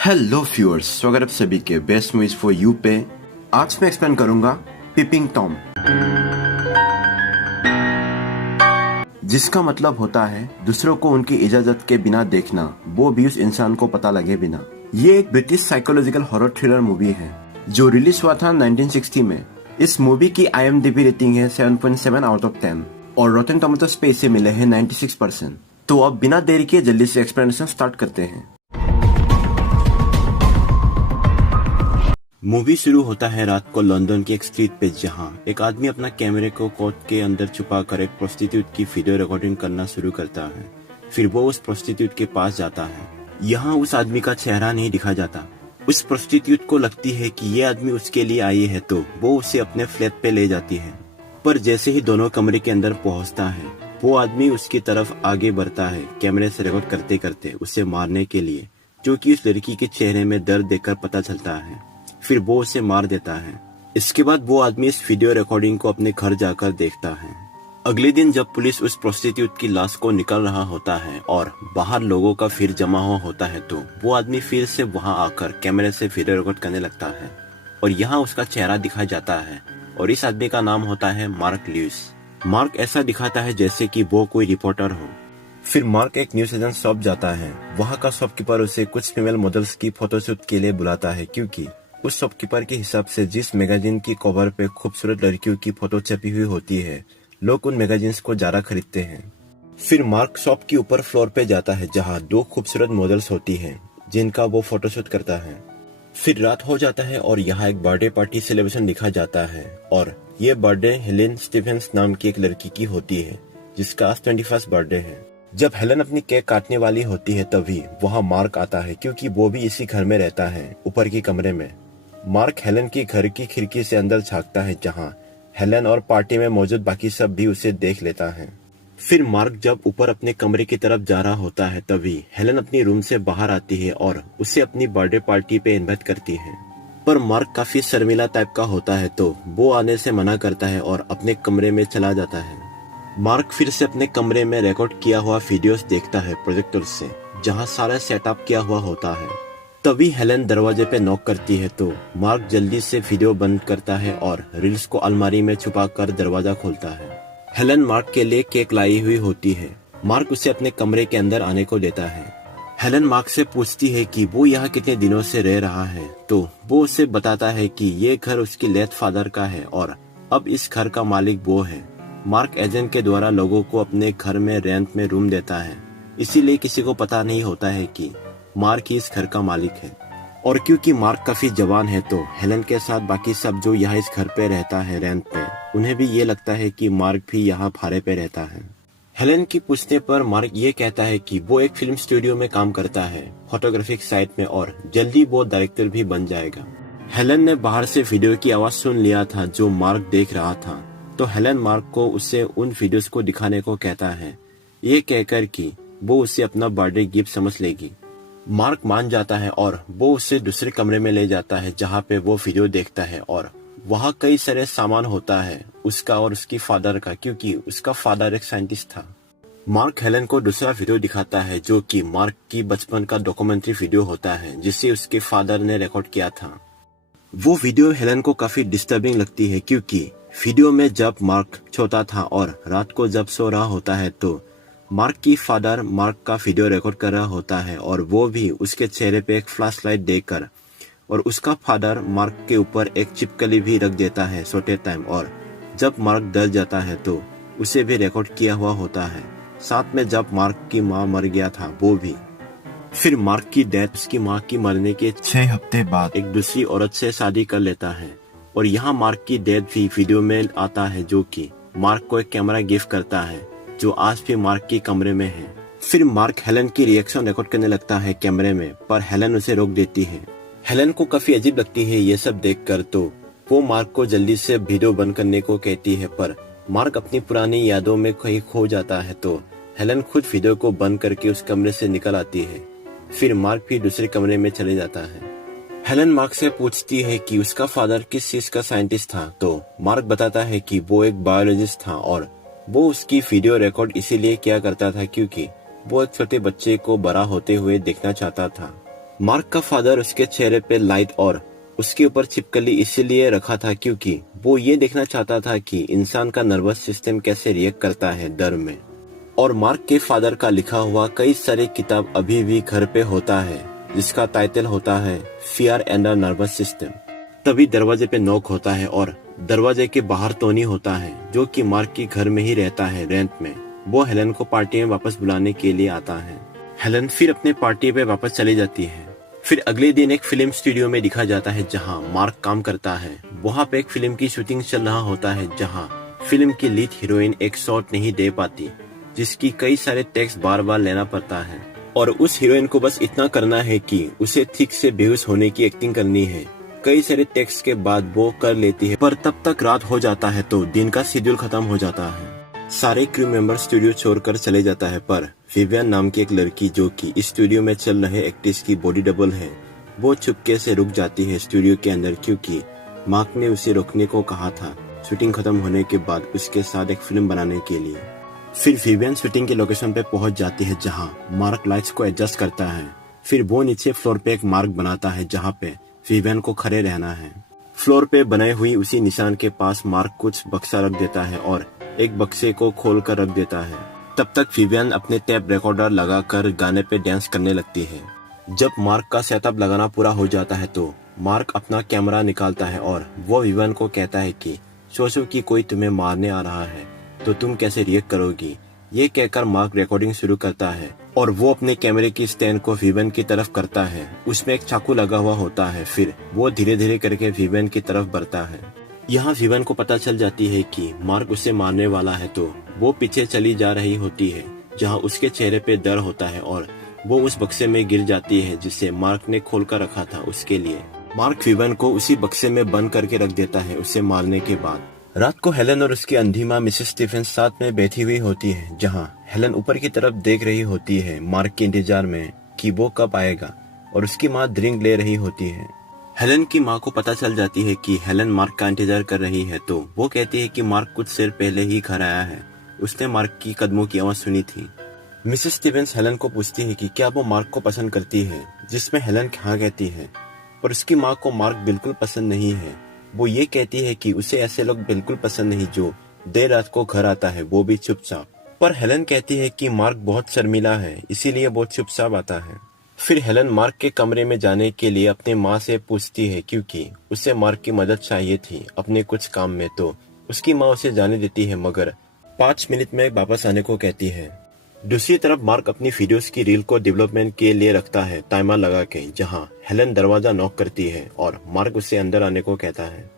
Hello viewers, स्वागत है आप सभी के बेस्ट मूवीज फॉर यू पे। आज मैं एक्सप्लेन करूंगा पीपिंग टॉम, जिसका मतलब होता है दूसरों को उनकी इजाजत के बिना देखना, वो भी उस इंसान को पता लगे बिना। ये एक British psychological horror thriller movie है जो रिलीज हुआ था 1960 में। इस मूवी की IMDb रेटिंग है 7.7 आउट ऑफ 10 और रोटेन टोमेटोज पे इसे मिले हैं 96%। तो अब बिना देरी के जल्दी से एक्सप्लेनेशन स्टार्ट करते हैं। मूवी शुरू होता है रात को लंदन की एक स्ट्रीट पे, जहां एक आदमी अपना कैमरे को कोट के अंदर छुपा कर एक प्रोस्टिट्यूट की वीडियो रिकॉर्डिंग करना शुरू करता है। फिर वो उस प्रोस्टिट्यूट के पास जाता है। यहाँ उस आदमी का चेहरा नहीं दिखा जाता। उस प्रोस्टिट्यूट को लगती है कि ये आदमी उसके लिए आई है, तो वो उसे अपने फ्लैट पे ले जाती है। पर जैसे ही दोनों कमरे के अंदर पहुँचता है, वो आदमी उसकी तरफ आगे बढ़ता है, कैमरे से रिकॉर्ड करते करते उसे मारने के लिए, जो कि उस लड़की के चेहरे में दर्द देखकर पता चलता है। फिर वो उसे मार देता है। इसके बाद वो आदमी इस वीडियो रिकॉर्डिंग को अपने घर जाकर देखता है। अगले दिन जब पुलिस उस प्रोस्टिट्यूट की लाश को निकाल रहा होता है और बाहर लोगों का फिर जमा हुआ होता है, तो वो आदमी फिर से वहां आकर कैमरे से वीडियो रिकॉर्ड करने लगता है और यहाँ उसका चेहरा दिखाई जाता है और इस आदमी का नाम होता है मार्क ल्यूइस। मार्क ऐसा दिखाता है जैसे कि वो कोई रिपोर्टर हो। फिर मार्क एक न्यूज एजेंट शॉप जाता है। वहाँ का शॉपकीपर उसे कुछ फीमेल मॉडल्स की फोटोशूट के लिए बुलाता है, क्योंकि उस शॉपकीपर के हिसाब से जिस मैगजीन की कवर पे खूबसूरत लड़कियों की फोटो छपी हुई होती है, लोग उन मैगजीन्स को ज्यादा खरीदते हैं। फिर मार्क शॉप की ऊपर फ्लोर पे जाता है, जहाँ 2 खूबसूरत मॉडल्स होती हैं, जिनका वो फोटोशूट करता है। फिर रात हो जाता है और यहाँ एक बर्थडे पार्टी सेलिब्रेशन दिखा जाता है और ये बर्थडे हेलेन स्टीफेंस नाम की एक लड़की की होती है, जिसका आज 21st बर्थडे है। जब हेलेन अपनी केक काटने वाली होती है, तभी वहाँ मार्क आता है, क्योंकि वो भी इसी घर में रहता है, ऊपर की कमरे में। मार्क हेलेन की घर की खिड़की से अंदर झांकता है, जहां हेलेन और पार्टी में मौजूद बाकी सब भी उसे देख लेता है। फिर मार्क जब ऊपर अपने कमरे की तरफ जा रहा होता है, तभी हेलेन अपनी रूम से बाहर आती है और उसे अपनी बर्थडे पार्टी पे इनवाइट करती है। पर मार्क काफी शर्मिला टाइप का होता है, तो वो आने से मना करता है और अपने कमरे में चला जाता है। मार्क फिर से अपने कमरे में रिकॉर्ड किया हुआ वीडियोस देखता है प्रोजेक्टर से, जहाँ सारा सेटअप किया हुआ होता है। तभी हेलेन दरवाजे पे नॉक करती है, तो मार्क जल्दी से वीडियो बंद करता है और रील्स को अलमारी में छुपाकर दरवाजा खोलता है। हेलेन मार्क के लिए केक लाई हुई होती है। मार्क उसे अपने कमरे के अंदर आने को देता है। हेलेन मार्क से पूछती है कि वो यहाँ कितने दिनों से रह रहा है, तो वो उसे बताता है कि ये घर उसकी लेट फादर का है और अब इस घर का मालिक वो है। मार्क एजेंट के द्वारा लोगों को अपने घर में रेंट में रूम देता है, इसीलिए किसी को पता नहीं होता है कि मार्क ही इस घर का मालिक है। और क्योंकि मार्क काफी जवान है, तो हेलेन के साथ बाकी सब जो यहाँ इस घर पे रहता है रेंट पे, उन्हें भी ये लगता है कि मार्क भी यहाँ भाड़े पे रहता है। हेलेन की पूछने पर मार्क ये कहता है कि वो एक फिल्म स्टूडियो में काम करता है, फोटोग्राफिक साइट में, और जल्दी वो डायरेक्टर भी बन जाएगा। हेलेन ने बाहर से वीडियो की आवाज सुन लिया था जो मार्क देख रहा था, तो हेलेन मार्क को उसे उन वीडियोस को दिखाने को कहता है, ये कहकर कि वो उसे अपना बर्थडे गिफ्ट समझ लेगी। मार्क मान जाता है और वो उसे दूसरे कमरे में ले जाता है, जहाँ पे वो वीडियो देखता है और वहाँ कई सारे सामान होता है उसका और उसकी फादर का, क्योंकि उसका फादर एक साइंटिस्ट था। मार्क हेलेन को दूसरा वीडियो दिखाता है, जो कि मार्क की बचपन का डॉक्यूमेंट्री वीडियो होता है, जिसे उसके फादर ने रिकॉर्ड किया था। वो वीडियो हेलेन को काफी डिस्टर्बिंग लगती है, क्योंकि वीडियो में जब मार्क छोटा था और रात को जब सो रहा होता है, तो मार्क की फादर मार्क का वीडियो रिकॉर्ड कर रहा होता है और वो भी उसके चेहरे पे एक फ्लैशलाइट देकर, और उसका फादर मार्क के ऊपर एक चिपकली भी रख देता है सोते टाइम, और जब मार्क डर जाता है तो उसे भी रिकॉर्ड किया हुआ होता है, साथ में जब मार्क की माँ मर गया था वो भी। फिर मार्क की डेथ उसकी माँ की मरने के 6 हफ्ते बाद एक दूसरी औरत से शादी कर लेता है, और यहाँ मार्क की डेथ भी वीडियो में आता है, जो कि मार्क को एक कैमरा गिफ्ट करता है, जो आज भी मार्क के कमरे में है। फिर मार्क हेलेन की रिएक्शन रिकॉर्ड करने लगता है कैमरे में, पर हेलेन उसे रोक देती है। हेलेन को काफी अजीब लगती है ये सब देखकर, तो वो मार्क को जल्दी से वीडियो बंद करने को कहती है, पर मार्क अपनी पुरानी यादों में कहीं खो जाता है, तो हेलेन खुद वीडियो को बंद करके उस कमरे से निकल आती है। फिर मार्क भी दूसरे कमरे में चले जाता है। हेलेन मार्क से पूछती है कि उसका फादर किस चीज का साइंटिस्ट था, तो मार्क बताता है कि वो एक बायोलॉजिस्ट था और वो उसकी वीडियो रिकॉर्ड इसीलिए किया करता था क्योंकि वो एक छोटे बच्चे को बड़ा होते हुए देखना चाहता था। मार्क का फादर उसके चेहरे पे लाइट और उसके ऊपर छिपकली इसीलिए रखा था क्योंकि वो ये देखना चाहता था कि इंसान का नर्वस सिस्टम कैसे रिएक्ट करता है डर में। और मार्क के फादर का लिखा हुआ कई सारे किताब अभी भी घर पे होता है, जिसका टाइटल होता है fear and the nervous system. तभी दरवाजे पे नॉक होता है और दरवाजे के बाहर टोनी होता है, जो कि मार्क के घर में ही रहता है रेंट में। वो हेलन को पार्टी में वापस बुलाने के लिए आता है। हेलन फिर अपने पार्टी पे वापस चली जाती है। फिर अगले दिन एक फिल्म स्टूडियो में दिखा जाता है जहां मार्क काम करता है। वहां पे एक फिल्म की शूटिंग चल रहा होता है जहां फिल्म की लीड हीरोइन एक शॉट नहीं दे पाती, जिसकी कई सारे टेक्स्ट बार बार लेना पड़ता है। और उस हीरोइन को बस इतना करना है कि उसे ठीक से बेहोश होने की एक्टिंग करनी है। कई सारे टेक्स्ट के बाद वो कर लेती है, पर तब तक रात हो जाता है तो दिन का शेड्यूल खत्म हो जाता है। सारे क्रू मेंबर स्टूडियो छोड़कर चले जाता है, पर विवियन नाम की एक लड़की जो कि इस स्टूडियो में चल रहे एक्ट्रेस की बॉडी डबल है, वो चुपके से रुक जाती है स्टूडियो के अंदर, क्योंकि मार्क ने उसे रोकने को कहा था शूटिंग खत्म होने के बाद उसके साथ एक फिल्म बनाने के लिए। फिर विवियन शूटिंग के लोकेशन पे पहुंच जाती है जहां मार्क लाइट्स को एडजस्ट करता है। फिर वो नीचे फ्लोर पे एक मार्क बनाता है जहां पे विवियन को खड़े रहना है। फ्लोर पे बनाई हुई उसी निशान के पास मार्क कुछ बक्सा रख देता है और एक बक्से को खोल कर रख देता है। तब तक विवियन अपने टेप रिकॉर्डर लगाकर गाने पे डांस करने लगती है। जब मार्क का सेटअप लगाना पूरा हो जाता है तो मार्क अपना कैमरा निकालता है और वो विवियन को कहता है कि सोचो कि कोई तुम्हें मारने आ रहा है तो तुम कैसे रिएक्ट करोगी। ये कहकर मार्क रिकॉर्डिंग शुरू करता है और वो अपने कैमरे की स्टैंड को विवियन की तरफ करता है। उसमें एक चाकू लगा हुआ होता है। फिर वो धीरे धीरे करके विवियन की तरफ बढ़ता है। यहाँ विवियन को पता चल जाती है कि मार्क उसे मारने वाला है, तो वो पीछे चली जा रही होती है जहाँ उसके चेहरे पे डर होता है और वो उस बक्से में गिर जाती है जिसे मार्क ने खोल कर रखा था उसके लिए। मार्क विवियन को उसी बक्से में बंद करके रख देता है उसे मारने के बाद। रात को हेलन और उसकी अंधी माँ मिसेस स्टीफेंस साथ में बैठी हुई होती है, जहां हेलन ऊपर की तरफ देख रही होती है मार्क के इंतजार में कि वो कब आएगा, और उसकी माँ ड्रिंक ले रही होती है। हेलन की माँ को पता चल जाती है कि हेलन मार्क का इंतजार कर रही है, तो वो कहती है कि मार्क कुछ देर पहले ही घर आया है, उसने मार्क की कदमों की आवाज सुनी थी। मिसेस स्टीफेंस हेलन को पूछती है कि क्या वो मार्क को पसंद करती है, जिसमें हेलन हाँ कहती है, पर उसकी माँ को मार्क बिल्कुल पसंद नहीं है। वो ये कहती है कि उसे ऐसे लोग बिल्कुल पसंद नहीं जो देर रात को घर आता है, वो भी चुपचाप। पर हेलन कहती है कि मार्क बहुत शर्मिला है, इसीलिए वो चुपचाप आता है। फिर हेलन मार्क के कमरे में जाने के लिए अपने माँ से पूछती है क्योंकि उसे मार्क की मदद चाहिए थी अपने कुछ काम में, तो उसकी माँ उसे जाने देती है, मगर 5 मिनट में वापस आने को कहती है। दूसरी तरफ मार्क अपनी वीडियोस की रील को डेवलपमेंट के लिए रखता है टाइमर लगा के, जहां हेलन दरवाजा नॉक करती है और मार्क उसे अंदर आने को कहता है।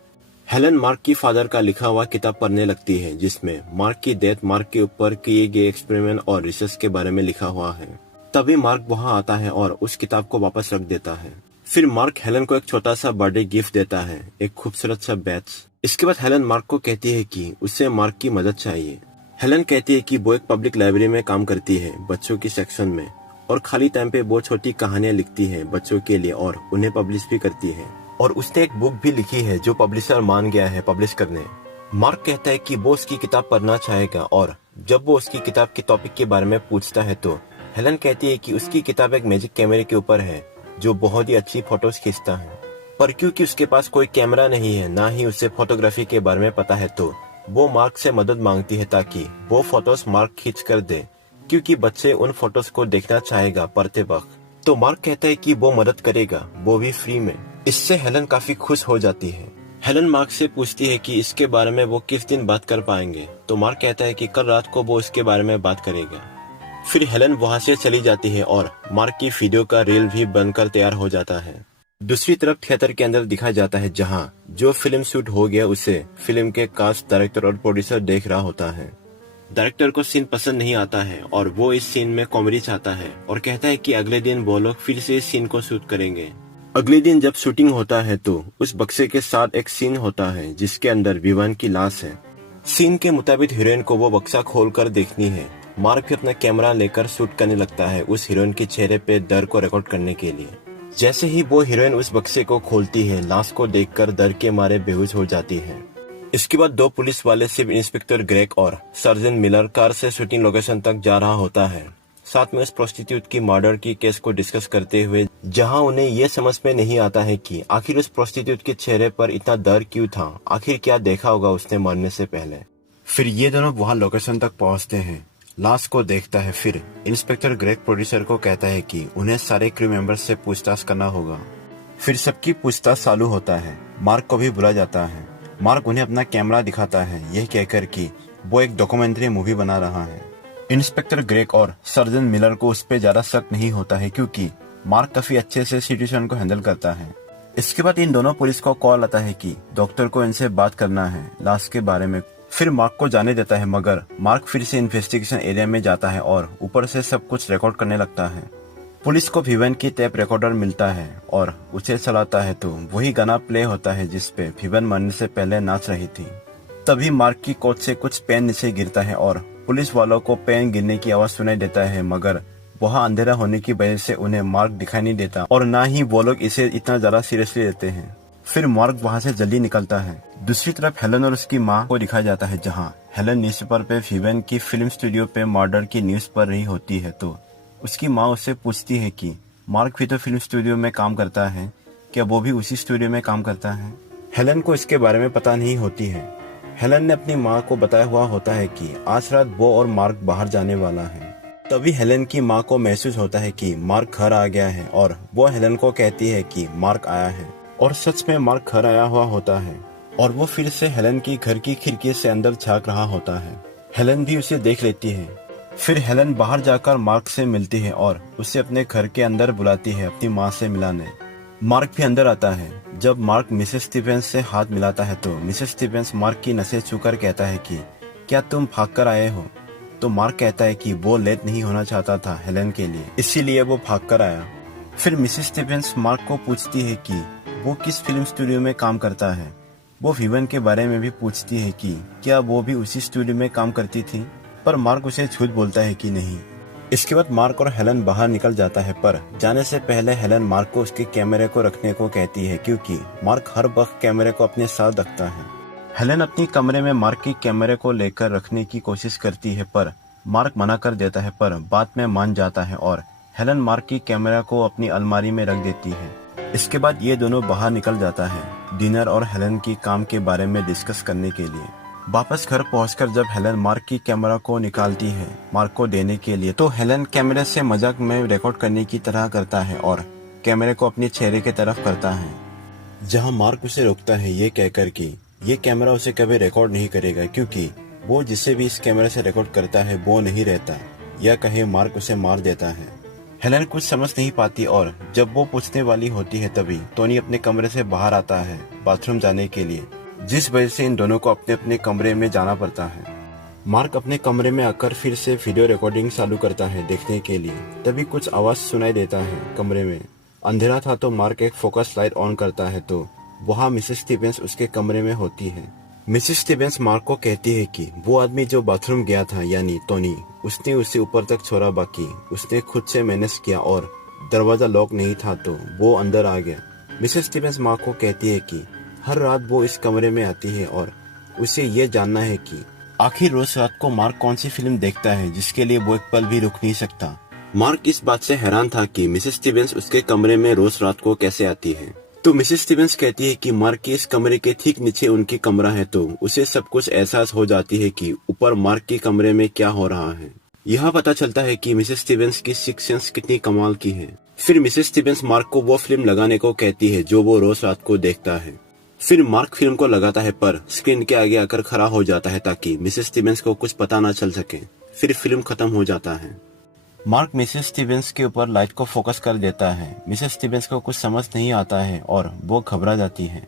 हेलन मार्क की फादर का लिखा हुआ किताब पढ़ने लगती है, जिसमें मार्क की डेथ, मार्क के ऊपर किए गए एक्सपेरिमेंट और रिसर्च के बारे में लिखा हुआ है। तभी मार्क वहां आता है और उस किताब को वापस रख देता है। फिर मार्क हेलन को एक छोटा सा बर्थडे गिफ्ट देता है, एक खूबसूरत सा बैच। इसके बाद हेलन मार्क को कहती है कि उसे मार्क की मदद चाहिए। हेलन कहती है कि वो एक पब्लिक लाइब्रेरी में काम करती है बच्चों की सेक्शन में, और खाली टाइम पे वो छोटी कहानियां लिखती है बच्चों के लिए और उन्हें पब्लिश भी करती है। और उसने एक बुक भी लिखी है जो पब्लिशर मान गया है पब्लिश करने। मार्क कहता है कि वो उसकी किताब पढ़ना चाहेगा, और जब वो उसकी किताब के टॉपिक के बारे में पूछता है तो हेलन कहती है कि उसकी किताब एक मैजिक कैमरे के ऊपर है जो बहुत ही अच्छी फोटोज खींचता है। पर क्योंकि उसके पास कोई कैमरा नहीं है, ना ही उसे फोटोग्राफी के बारे में पता है, तो वो मार्क से मदद मांगती है ताकि वो फोटोज मार्क खींच कर दे, क्योंकि बच्चे उन फोटोज को देखना चाहेगा पढ़ते वक्त। तो मार्क कहता है कि वो मदद करेगा, वो भी फ्री में। इससे हेलन काफी खुश हो जाती है। हेलन मार्क से पूछती है कि इसके बारे में वो किस दिन बात कर पाएंगे, तो मार्क कहता है कि कल रात को वो इसके बारे में बात करेगा। फिर हेलन वहां से चली जाती है और मार्क की वीडियो का रील भी बनकर तैयार हो जाता है। दूसरी तरफ थिएटर के अंदर दिखाया जाता है जहां जो फिल्म शूट हो गया उसे फिल्म के कास्ट, डायरेक्टर और प्रोड्यूसर देख रहा होता है। डायरेक्टर को सीन पसंद नहीं आता है और वो इस सीन में कॉमेडी चाहता है और कहता है कि अगले दिन वो लोग फिर से इस सीन को शूट करेंगे। अगले दिन जब शूटिंग होता है तो उस बक्से के साथ एक सीन होता है जिसके अंदर विवान की लाश है। सीन के मुताबिक हीरोइन को वो बक्सा खोलकर देखनी है। मार्क भी अपना कैमरा लेकर शूट करने लगता है उस हीरोइन के चेहरे पे डर को रिकॉर्ड करने के लिए। जैसे ही वो हीरोइन उस बक्से को खोलती है, लाश को देखकर डर के मारे बेहोश हो जाती है। इसके बाद 2 पुलिस वाले सब इंस्पेक्टर ग्रेग और सर्जन मिलर कार से शूटिंग लोकेशन तक जा रहा होता है। साथ में उस प्रोस्टिट्यूट की मर्डर की केस को डिस्कस करते हुए, जहां उन्हें ये समझ में नहीं आता है कि आखिर उस प्रोस्टिट्यूट के चेहरे पर इतना डर क्यों था, आखिर क्या देखा होगा उसने मरने से पहले। फिर ये दोनों वहां लोकेशन तक पहुंचते हैं, लाश को देखता है। फिर इंस्पेक्टर ग्रेग प्रोड्यूसर को कहता है कि उन्हें सारे क्रू मेंबर्स से पूछताछ करना होगा। फिर सबकी पूछताछ चालू होता है। मार्क को भी बुलाया जाता है। मार्क उन्हें अपना कैमरा दिखाता है, यह कहकर कि वो एक डॉक्यूमेंट्री मूवी बना रहा है। इंस्पेक्टर ग्रेग और सर्जन मिलर को उस पर ज्यादा शक नहीं होता है क्योंकि मार्क काफी अच्छे से सिचुएशन को हैंडल करता है। इसके बाद इन दोनों पुलिस को कॉल आता है कि डॉक्टर को इनसे बात करना है लाश के बारे में। फिर मार्क को जाने देता है, मगर मार्क फिर से इन्वेस्टिगेशन एरिया में जाता है और ऊपर से सब कुछ रिकॉर्ड करने लगता है। पुलिस को विवन की टेप रिकॉर्डर मिलता है और उसे चलाता है तो वही गाना प्ले होता है जिसपे विवन मरने से पहले नाच रही थी। तभी मार्क की कोट से कुछ पेन नीचे गिरता है और पुलिस वालों को पेन गिरने की आवाज सुनाई देता है, मगर वहाँ अंधेरा होने की वजह से उन्हें मार्क दिखाई नहीं देता और ना ही वो लोग इसे इतना ज्यादा सीरियसली लेते हैं। फिर मार्क वहाँ से जल्दी निकलता है। दूसरी तरफ हेलन और उसकी माँ को दिखाया जाता है, जहाँ हेलन न्यूज़पेपर पे विवन की फिल्म स्टूडियो पे मर्डर की न्यूज पढ़ रही होती है तो उसकी माँ उससे पूछती है कि मार्क भी तो फिल्म स्टूडियो में काम करता है, क्या वो भी उसी स्टूडियो में काम करता है। हेलन को इसके बारे में पता नहीं होती है। हेलन ने अपनी माँ को बताया हुआ होता है कि आज रात वो और मार्क बाहर जाने वाला है। तभी हेलन की माँ को महसूस होता है कि मार्क घर आ गया है और वो हेलन को कहती है कि मार्क आया है और सच में मार्क घर आया हुआ होता है और वो फिर से हेलन की घर की खिड़की से अंदर झांक रहा होता है। हेलन भी उसे देख लेती है। फिर हेलन बाहर जाकर मार्क से मिलती है और उसे अपने घर के अंदर बुलाती है अपनी माँ से मिलाने। मार्क भी अंदर आता है। जब मार्क मिसेस स्टीवेंस से हाथ मिलाता है तो मिसेस स्टीवेंस मार्क की नसें छूकर कहता है कि क्या तुम भागकर आए हो। तो मार्क कहता है कि वो लेट नहीं होना चाहता था हेलन के लिए, इसीलिए वो भागकर आया। फिर मिसेस स्टीवेंस मार्क को पूछती है कि वो किस फिल्म स्टूडियो में काम करता है। वो विवन के बारे में भी पूछती है कि क्या वो भी उसी स्टूडियो में काम करती थी, पर मार्क उसे झूठ बोलता है कि नहीं। इसके बाद मार्क और हेलन बाहर निकल जाता है, पर जाने से पहले हेलन मार्क को उसके कैमरे को रखने को कहती है क्योंकि मार्क हर वक्त कैमरे को अपने साथ रखता है। हेलन अपनी कमरे में मार्क के कैमरे को लेकर रखने की कोशिश करती है, पर मार्क मना कर देता है, पर बाद में मान जाता है और हेलन मार्क की कैमरा को अपनी अलमारी में रख देती है। इसके बाद ये दोनों बाहर निकल जाता है डिनर और हेलन की काम के बारे में डिस्कस करने के लिए। वापस घर पहुंचकर जब हेलन मार्क की कैमरा को निकालती है मार्क को देने के लिए, तो हेलन कैमरे से मजाक में रिकॉर्ड करने की तरह करता है और कैमरे को अपने चेहरे की तरफ करता है, जहां मार्क उसे रोकता है ये कहकर कि ये कैमरा उसे कभी रिकॉर्ड नहीं करेगा क्योंकि वो जिसे भी इस कैमरे से रिकॉर्ड करता है वो नहीं रहता, या कहे मार्क उसे मार देता है। हेलन कुछ समझ नहीं पाती और जब वो पूछने वाली होती है तभी टोनी अपने कमरे से बाहर आता है बाथरूम जाने के लिए, जिस वजह से इन दोनों को अपने अपने कमरे में जाना पड़ता है। मार्क अपने कमरे में आकर फिर से वीडियो रिकॉर्डिंग चालू करता है देखने के लिए। तभी कुछ आवाज सुनाई देता है। कमरे में अंधेरा था तो मार्क एक फोकस लाइट ऑन करता है तो वहाँ मिसेस स्टीवेंस उसके कमरे में होती है। मिसेस स्टीवेंस मार्क को कहती है कि वो आदमी जो बाथरूम गया था यानी टोनी, उसने उसे ऊपर तक छोड़ा, बाकी उसने खुद से मैनेज किया और दरवाजा लॉक नहीं था तो वो अंदर आ गया। मिसेस स्टीवेंस मार्क को कहती है कि हर रात वो इस कमरे में आती है और उसे ये जानना है कि आखिर रोज रात को मार्क कौन सी फिल्म देखता है जिसके लिए वो एक पल भी रुक नहीं सकता। मार्क इस बात से हैरान था कि मिसेस स्टीवेंस उसके कमरे में रोज रात को कैसे आती है। तो मिसेस स्टीवेंस कहती है कि मार्क के इस कमरे के ठीक नीचे उनकी कमरा है तो उसे सब कुछ एहसास हो जाती है कि ऊपर मार्क के कमरे में क्या हो रहा है। यह पता चलता है कि मिसेस स्टीवेंस की सिक्स सेंस कितनी कमाल की है। फिर मिसेस स्टीवेंस मार्क को वो फिल्म लगाने को कहती है जो वो रोज रात को देखता है। फिर मार्क फिल्म को लगाता है पर स्क्रीन के आगे आकर खड़ा हो जाता है ताकि मिसेस स्टीवेंस को कुछ पता ना चल सके। फिर फिल्म खत्म हो जाता है। मार्क मिसेस स्टीवेंस के ऊपर लाइट को फोकस कर देता है। मिसेस स्टीवेंस को कुछ समझ नहीं आता है और वो घबरा जाती है।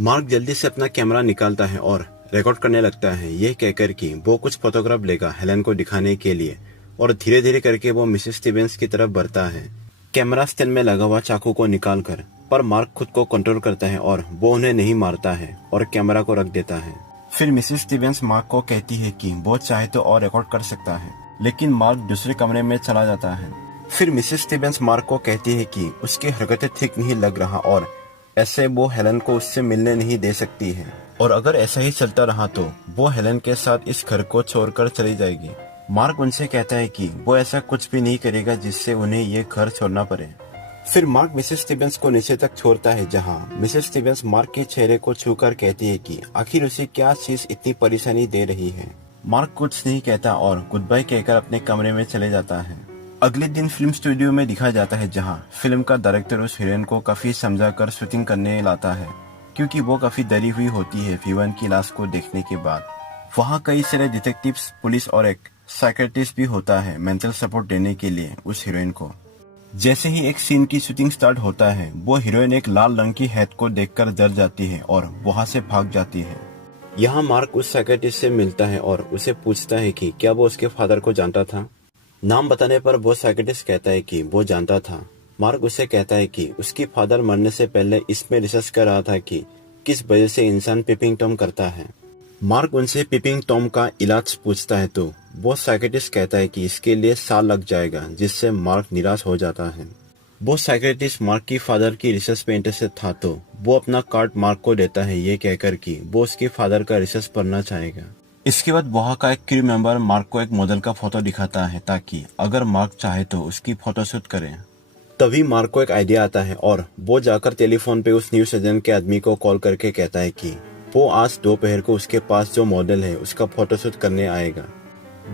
मार्क जल्दी से अपना कैमरा निकालता है और रिकॉर्ड करने लगता है ये कहकर कि वो कुछ फोटोग्राफ लेगा हेलन को दिखाने के लिए, और धीरे धीरे करके वो मिसेस स्टीवेंस की तरफ बढ़ता है कैमरा स्टैंड में लगा हुआ चाकू को निकाल कर। पर मार्क खुद को कंट्रोल करता है और वो उन्हें नहीं मारता है और कैमरा को रख देता है। फिर मिसेस स्टीवेंस मार्क को कहती है कि वो चाहे तो और रिकॉर्ड कर सकता है, लेकिन मार्क दूसरे कमरे में चला जाता है। फिर मिसेस स्टीवेंस मार्क को कहती है कि उसकी हरकतें ठीक नहीं लग रहा और ऐसे वो हेलन को उससे मिलने नहीं दे सकती है, और अगर ऐसा ही चलता रहा तो वो हेलन के साथ इस घर को छोड़कर चली जाएगी। मार्क उनसे कहता है कि वो ऐसा कुछ भी नहीं करेगा जिससे उन्हें ये घर छोड़ना पड़े। फिर मार्क मिसेस स्टीवेंस को नीचे तक छोड़ता है, जहां मिसेस स्टीवेंस मार्क के चेहरे को छूकर कहती है कि आखिर उसे क्या चीज इतनी परेशानी दे रही है। मार्क कुछ नहीं कहता और गुड बाय कहकर अपने कमरे में चले जाता है। अगले दिन फिल्म स्टूडियो में दिखाया जाता है, जहां फिल्म का डायरेक्टर उस हीरोइन को काफी समझाकर शूटिंग करने लाता है, क्योंकि वो काफी डरी हुई होती है विवन की लाश को देखने के बाद। वहाँ कई सारे डिटेक्टिव्स, पुलिस और एक साइकेट्रिस्ट भी होता है मेंटल सपोर्ट देने के लिए उस हीरोइन को। जैसे ही एक सीन की शूटिंग स्टार्ट होता है, वो हीरोइन एक लाल रंग की हैट को देखकर डर जाती है और वहाँ से भाग जाती है। यहाँ मार्क उस साइकेट्रिस्ट से मिलता है और उसे पूछता है कि क्या वो उसके फादर को जानता था। नाम बताने पर वो साइकेट्रिस्ट कहता है कि वो जानता था। मार्क उसे कहता है कि उसकी फादर मरने से पहले इसमें रिसर्च कर रहा था कि किस वजह से इंसान पीपिंग टॉम करता है। मार्क उनसे पीपिंग टॉम का इलाज पूछता है तो वो साइकेट्रिस्ट कहता है कि इसके लिए साल लग जाएगा, जिससे मार्क निराश हो जाता है। वो साइकेट्रिस्ट मार्क की फादर की रिसर्च पे इंटरेस्टेड था तो वो अपना कार्ड मार्क को देता है, ये कहकर कि वो उसके फादर का रिसर्च पढ़ना चाहेगा। इसके बाद वहाँ का एक क्रू मेंबर मार्क को एक मॉडल का फोटो दिखाता है, ताकि अगर मार्क चाहे तो उसकी फोटोशूट करे। तभी मार्क को एक आइडिया आता है और वो जाकर टेलीफोन पे उस न्यूज एजेंट के आदमी को कॉल करके कहता है कि वो आज दोपहर को उसके पास जो मॉडल है उसका फोटोशूट करने आएगा।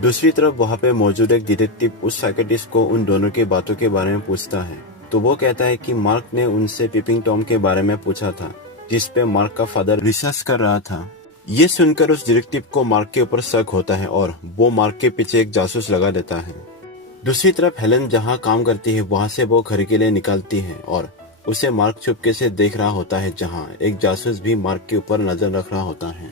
दूसरी तरफ वहाँ पे मौजूद एक डिटेक्टिव उस साइकेट्रिस्ट को उन दोनों की बातों के बारे में पूछता है, तो वो कहता है कि मार्क ने उनसे पीपिंग टॉम के बारे में पूछा था, जिस पे मार्क का फादर रिसर्च कर रहा था। ये सुनकर उस डिटेक्टिव को मार्क के ऊपर शक होता है और वो मार्क के पीछे एक जासूस लगा देता है। दूसरी तरफ हेलन जहाँ काम करती है वहाँ से वो घर के लिए निकलती है और उसे मार्क चुपके से देख रहा होता है, जहाँ एक जासूस भी मार्क के ऊपर नजर रख रहा होता है।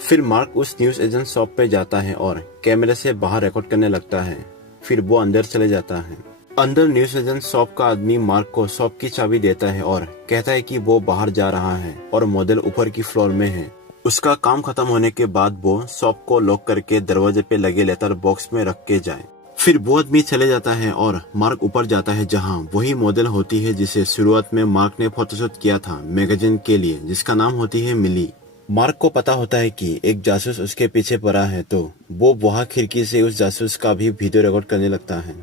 फिर मार्क उस न्यूज एजेंट शॉप पे जाता है और कैमरे से बाहर रिकॉर्ड करने लगता है। फिर वो अंदर चले जाता है। अंदर न्यूज एजेंट शॉप का आदमी मार्क को शॉप की चाबी देता है और कहता है कि वो बाहर जा रहा है और मॉडल ऊपर की फ्लोर में है। उसका काम खत्म होने के बाद वो शॉप को लॉक करके दरवाजे पे लगे लेटर बॉक्स में रख के जाए। फिर वो आदमी चले जाता है और मार्क ऊपर जाता है, जहाँ वही मॉडल होती है जिसे शुरुआत में मार्क ने फोटोशूट किया था मैगजीन के लिए, जिसका नाम होती है मिली। मार्क को पता होता है कि एक जासूस उसके पीछे पड़ा है, तो वो वहाँ खिड़की से उस जासूस का भी वीडियो रिकॉर्ड करने लगता है।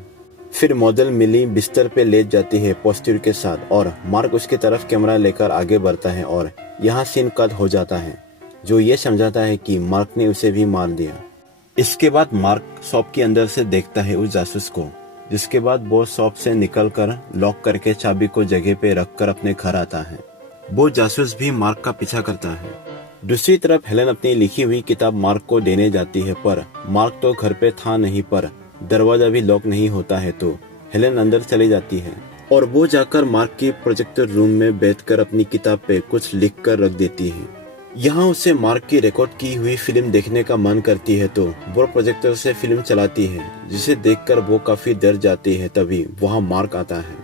फिर मॉडल मिली बिस्तर पे लेट जाती है पोस्टर के साथ और मार्क उसकी तरफ कैमरा लेकर आगे बढ़ता है और यहाँ सीन कट हो जाता है, जो ये समझाता है कि मार्क ने उसे भी मार दिया। इसके बाद मार्क शॉप के अंदर से देखता है उस जासूस को, जिसके बाद वो शॉप से निकलकर लॉक करके चाबी को जगह पे रखकर अपने घर आता है। वो जासूस भी मार्क का पीछा करता है। दूसरी तरफ हेलन अपनी लिखी हुई किताब मार्क को देने जाती है, पर मार्क तो घर पे था नहीं, पर दरवाजा भी लॉक नहीं होता है, तो हेलन अंदर चली जाती है और वो जाकर मार्क के प्रोजेक्टर रूम में बैठकर अपनी किताब पे कुछ लिख कर रख देती है। यहाँ उसे मार्क की रिकॉर्ड की हुई फिल्म देखने का मन करती है, तो वो प्रोजेक्टर से फिल्म चलाती है, जिसे देखकर वो काफी डर जाती है। तभी वहाँ मार्क आता है।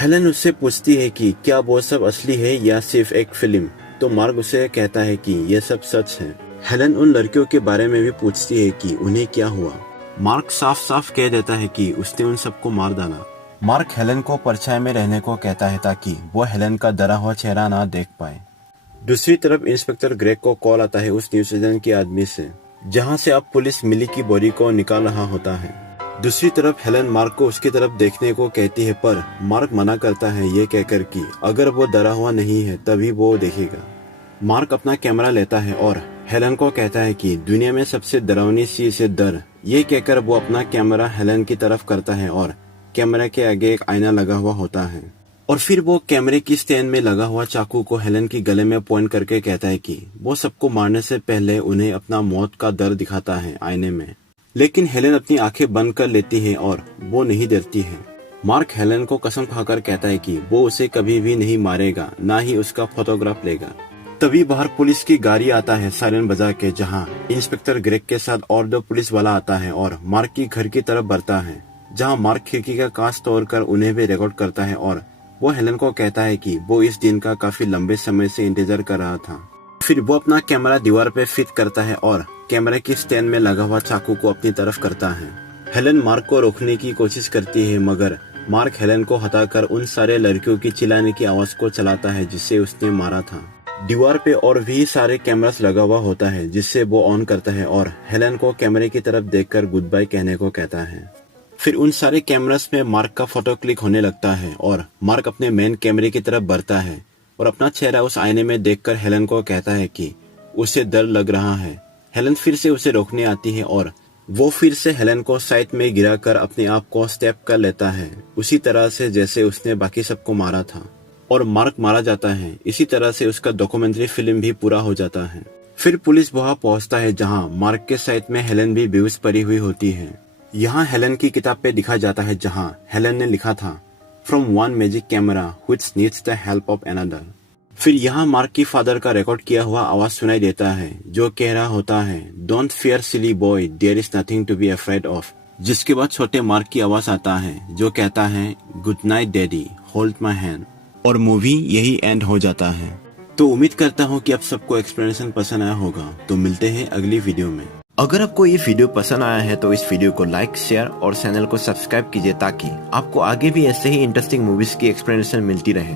हेलन उससे पूछती है कि क्या वो सब असली है या सिर्फ एक फिल्म, तो मार्क उसे कहता है कि ये सब सच है। हेलन उन लड़कियों के बारे में भी पूछती है कि उन्हें क्या हुआ। मार्क साफ साफ कह देता है कि उसने उन सबको मार डाला। मार्क हेलन को परछाई में रहने को कहता है, ताकि वो हेलन का डरा हुआ चेहरा ना देख पाए। दूसरी तरफ इंस्पेक्टर ग्रेग को कॉल आता है उस न्यूज एजेंट के आदमी से, जहां से अब पुलिस मिली की बॉडी को निकाल रहा होता है। दूसरी तरफ हेलन मार्क को उसकी तरफ देखने को कहती है, पर मार्क मना करता है, ये कहकर कि अगर वो डरा हुआ नहीं है तभी वो देखेगा। मार्क अपना कैमरा लेता है और हेलन को कहता है कि दुनिया में सबसे डरावनी चीज है डर। ये कहकर वो अपना कैमरा हेलन की तरफ करता है और कैमरा के आगे एक आईना लगा हुआ होता है, और फिर वो कैमरे की स्टैंड में लगा हुआ चाकू को हेलन की गले में पॉइंट करके कहता है कि वो सबको मारने से पहले उन्हें अपना मौत का डर दिखाता है आईने में। लेकिन हेलन अपनी आंखें बंद कर लेती है और वो नहीं डरती है। मार्क हेलन को कसम खाकर कहता है कि वो उसे कभी भी नहीं मारेगा, ना ही उसका फोटोग्राफ लेगा। तभी बाहर पुलिस की गाड़ी आता है सायरन बजा के, जहाँ इंस्पेक्टर ग्रेग के साथ और 2 पुलिस वाला आता है और मार्क की घर की तरफ बढ़ता है, जहाँ मार्क खिड़की का कांच तोड़कर उन्हें भी रिकॉर्ड करता है और वो हेलन को कहता है कि वो इस दिन का काफी लंबे समय से इंतजार कर रहा था। फिर वो अपना कैमरा दीवार पे फिट करता है और कैमरे की स्टैंड में लगा हुआ चाकू को अपनी तरफ करता है। हेलन मार्क को रोकने की कोशिश करती है, मगर मार्क हेलन को हटाकर उन सारे लड़कियों की चिल्लाने की आवाज को चलाता है जिसे उसने मारा था। दीवार पे और भी सारे कैमरास लगा हुआ होता है जिससे वो ऑन करता है और हेलन को कैमरे की तरफ देखकर गुड बाय कहने को कहता है। फिर उन सारे कैमरास में मार्क का फोटो क्लिक होने लगता है और मार्क अपने मेन कैमरे की तरफ बढ़ता है और अपना चेहरा उस आईने में देखकर हेलन को कहता है कि उसे डर लग रहा है। हेलन फिर से उसे रोकने आती है और वो फिर से हेलन को साइड में गिराकर अपने आप को स्टेप कर लेता है, उसी तरह से जैसे उसने बाकी सबको मारा था। और मार्क मारा जाता है। इसी तरह से उसका डॉक्यूमेंट्री फिल्म भी पूरा हो जाता है। फिर पुलिस वहां पहुंचता है जहां मार्क के साइड में हेलन भी बेहोश पड़ी हुई होती है। यहाँ हेलन की किताब पे दिखा जाता है जहां हेलन ने लिखा था from one magic camera which needs the help of another. फिर यहाँ मार्क की फादर का रिकॉर्ड किया हुआ आवाज सुनाई देता है जो कह रहा होता है don't fear silly boy, there is nothing to be afraid of. जिसके बाद छोटे मार्क की आवाज आता है जो कहता है good night daddy, hold my hand. और मूवी यही एंड हो जाता है। तो उम्मीद करता हूँ कि आप सबको एक्सप्लेनेशन पसंद आया होगा। तो मिलते हैं अगली वीडियो में। अगर आपको ये वीडियो पसंद आया है तो इस वीडियो को लाइक, शेयर और चैनल को सब्सक्राइब कीजिए ताकि आपको आगे भी ऐसे ही इंटरेस्टिंग मूवीज की एक्सप्लेनेशन मिलती रहे।